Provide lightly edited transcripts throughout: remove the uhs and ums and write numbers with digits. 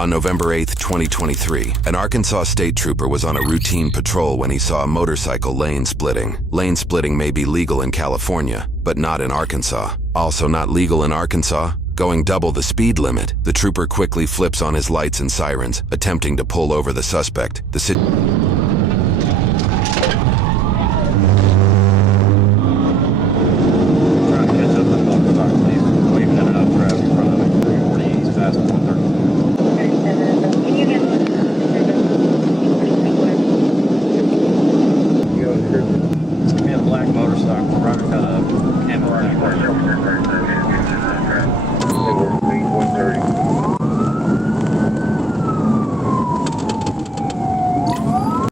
On November 8, 2023, an Arkansas state trooper was on a routine patrol when he saw a motorcycle lane splitting. Lane splitting may be legal in California, but not in Arkansas. Also not legal in Arkansas, going double the speed limit. The trooper quickly flips on his lights and sirens, attempting to pull over the suspect.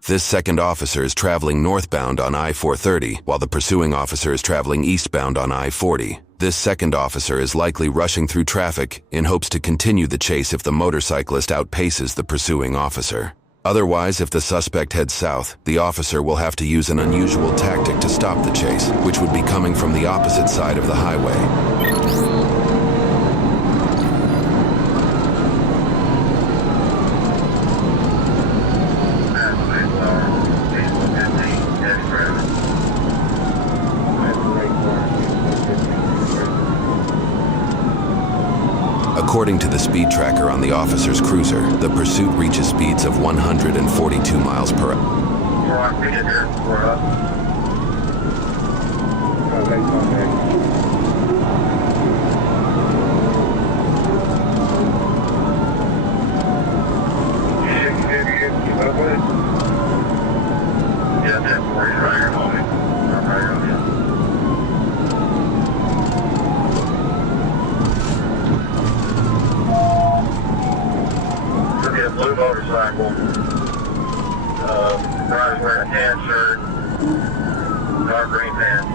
This second officer is traveling northbound on I-430, while the pursuing officer is traveling eastbound on I-40. This second officer is likely rushing through traffic in hopes to continue the chase if the motorcyclist outpaces the pursuing officer. Otherwise, if the suspect heads south, the officer will have to use an unusual tactic to stop the chase, which would be coming from the opposite side of the highway. According to the speed tracker on the officer's cruiser, the pursuit reaches speeds of 142 miles per hour. Blue motorcycle, driver's wearing a tan shirt, dark green pants,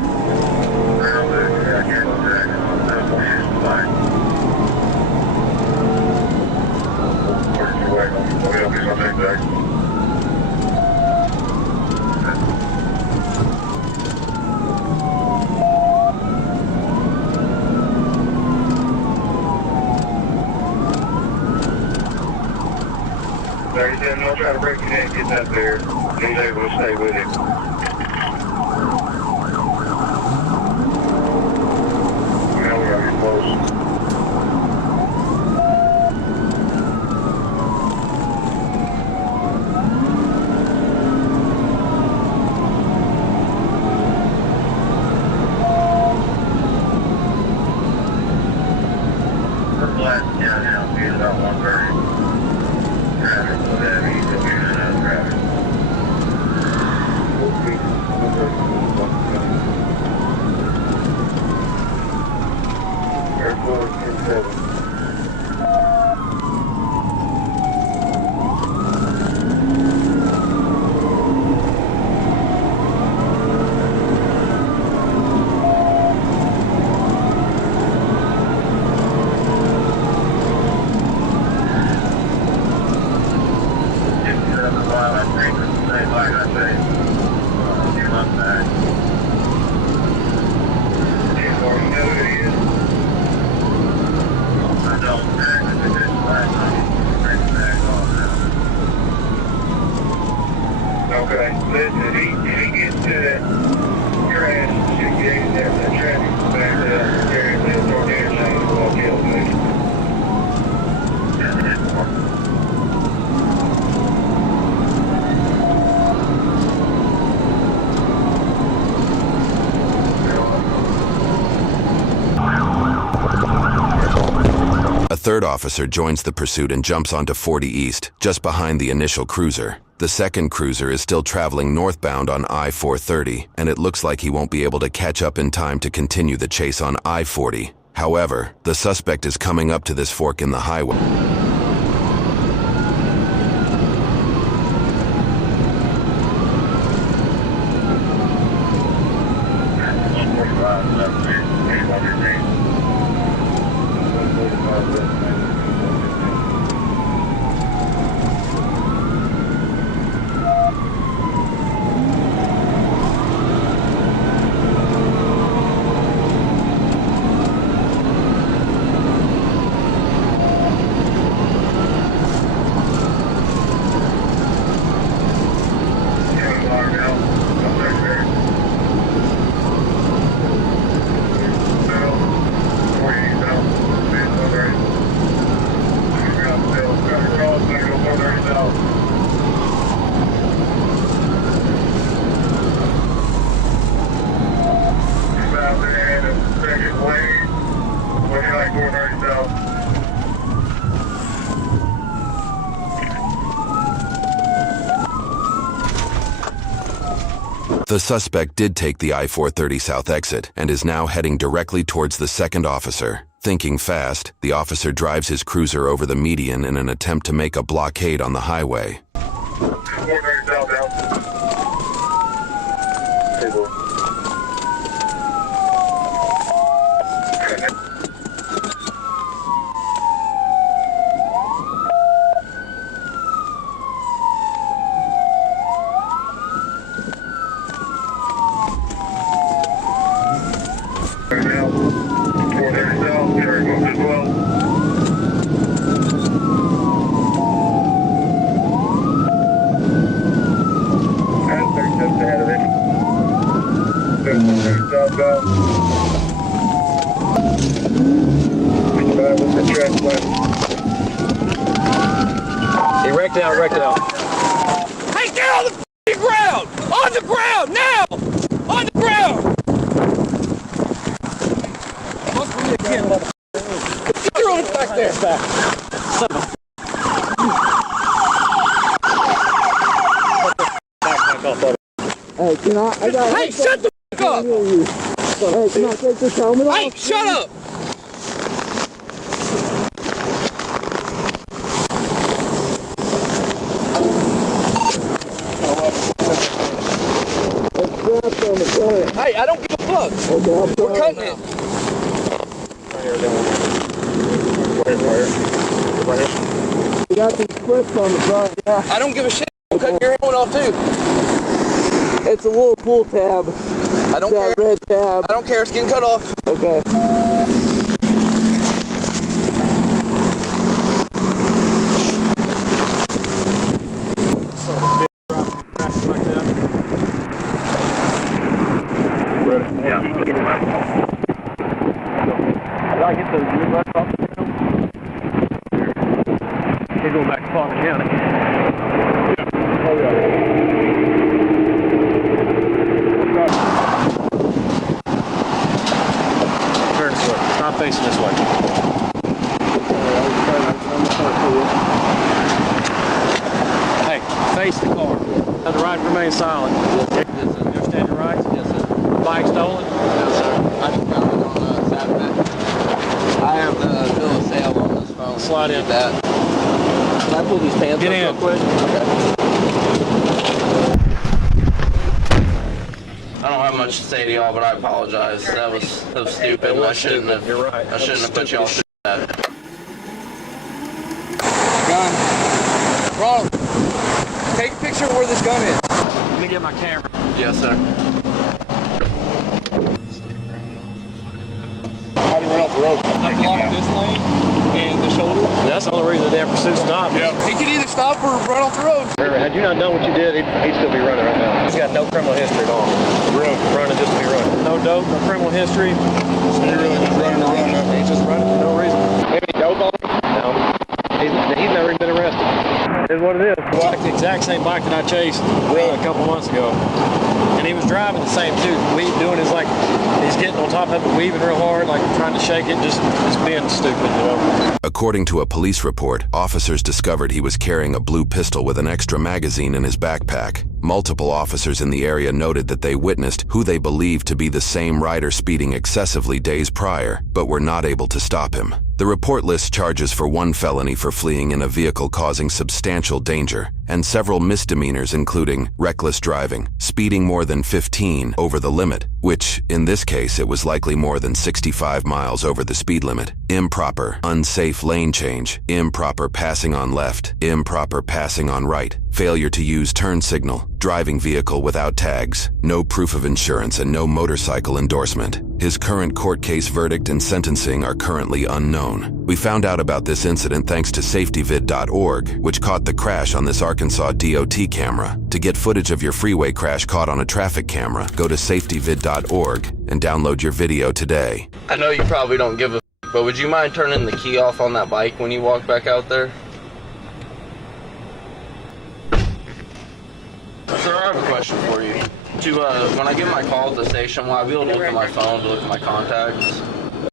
barrel boot, camo jacket, no shoes, black. Where's your way? Let me help you something, Jack. I'll try to break your neck, get that there. He's able to stay with it. Now we gotta get close. We're glad to get out. He's about 130. Traffic, whatever, he's a good traffic. Airport 10-7. Okay, listen, if he gets to that crash, should get in there, that traffic back up, carry this or the interchange, we'll kill me. A third officer joins the pursuit and jumps onto 40 East, just behind the initial cruiser. The second cruiser is still traveling northbound on I-430, and it looks like he won't be able to catch up in time to continue the chase on I-40. However, the suspect is coming up to this fork in the highway. 430 south. The suspect did take the I-430 South exit and is now heading directly towards the second officer. Thinking fast, the officer drives his cruiser over the median in an attempt to make a blockade on the highway. 430 southbound. Table. He wrecked out, Hey, get on the f***ing ground! On the ground, now! On the ground! Throw it back there. Hey, can I got Hey, shut the f*** up! Hey, can I take this helmet off? Hey, shut up! Hey, I don't give a fuck. Okay, We're cutting it. You got these clips on the front, yeah. I don't give a shit. I'm cutting your helmet off too. It's a little pull tab. I don't That care. red tab. I don't care. It's getting cut off. Okay. Did I get the new bus off? They're going back to Palmer County. Oh, yeah. Turn this way. Stop facing this way. Hey, face the car. The right remain silent. You understand your rights? Yes, sir. Bike stolen? No, sir. I just found it on Saturday. I have the bill of sale on this phone. Slide in. That. Can I pull these pants Get up in. real quick? Okay. I don't have much to say to y'all, but I apologize. That was stupid. I shouldn't have. You're right. I shouldn't have put y'all through that. Gun. Ronald, take a picture of where this gun is. Let me get my camera. Yes, sir. How do you run off the road? I blocked this lane and the shoulder. That's the only reason the damn pursuit stopped. Yeah. He could either stop or run off the road. Had you not done what you did, he'd still be running right now. He's got no criminal history at all. Really? Running just to be running. No dope, no criminal history. So he really just running to run now? He's just running for no reason. Maybe dope on him? No. He's never even been arrested. It's what it is. Like the exact same bike that I chased a couple months ago. And he was driving the same too. Doing his like, he's getting on top of it, weaving real hard, like trying to shake it, just being stupid, you know. According to a police report, officers discovered he was carrying a blue pistol with an extra magazine in his backpack. Multiple officers in the area noted that they witnessed who they believed to be the same rider speeding excessively days prior, but were not able to stop him. The report lists charges for one felony for fleeing in a vehicle causing substantial danger, and several misdemeanors including reckless driving, speeding more than 15 over the limit, which, in this case, it was likely more than 65 miles over the speed limit, improper, unsafe lane change, improper passing on left, improper passing on right, failure to use turn signal, driving vehicle without tags, no proof of insurance, and no motorcycle endorsement. His current court case verdict and sentencing are currently unknown. We found out about this incident thanks to safetyvid.org, which caught the crash on this Arkansas DOT camera. To get footage of your freeway crash caught on a traffic camera, go to safetyvid.org and download your video today. I know you probably don't give a f, but would you mind turning the key off on that bike when you walk back out there? Sir, I have a question for you. When I get my call at the station, will I be able to look at my phone to look at my contacts?